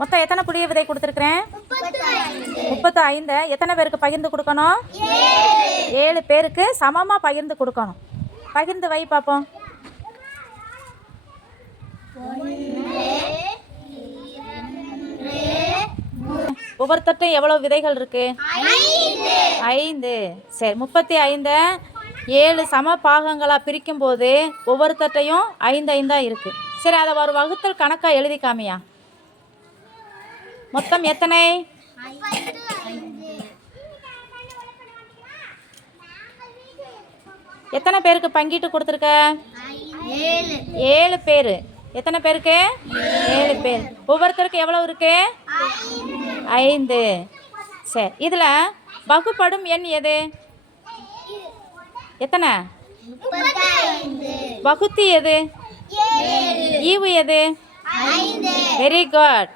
மொத்தம் எத்தனை புளிய விதை கொடுத்துருக்குறேன்? முப்பத்து ஐந்து எத்தனை பேருக்கு பகிர்ந்து கொடுக்கணும்? ஏழு பேருக்கு சமமாக பகிர்ந்து கொடுக்கணும். பகிர்ந்து வை பார்ப்போம் ஒவ்வொருத்தட்டும் எவ்வளோ விதைகள் இருக்கு? ஐந்து. சரி முப்பத்தி ஐந்து ஏழு சம பாகங்களாக பிரிக்கும் போது ஒவ்வொருத்தட்டையும் ஐந்து ஐந்தாக இருக்கு. சரி அதை ஒரு வகுத்தல் கணக்காக எழுதி காமியா? மொத்தம் எத்தனை? எத்தனை பேருக்கு பங்கிட்டு கொடுத்துருக்க? ஏழு பேர். எத்தனை பேருக்கு? ஏழு பேர். ஒவ்வொருத்தருக்கு எவ்வளோ இருக்கு? ஐந்து. சரி இதில் வகுப்படும் எண் எது? எத்தனை? வகுத்தி எது? ஈவு எது? Very good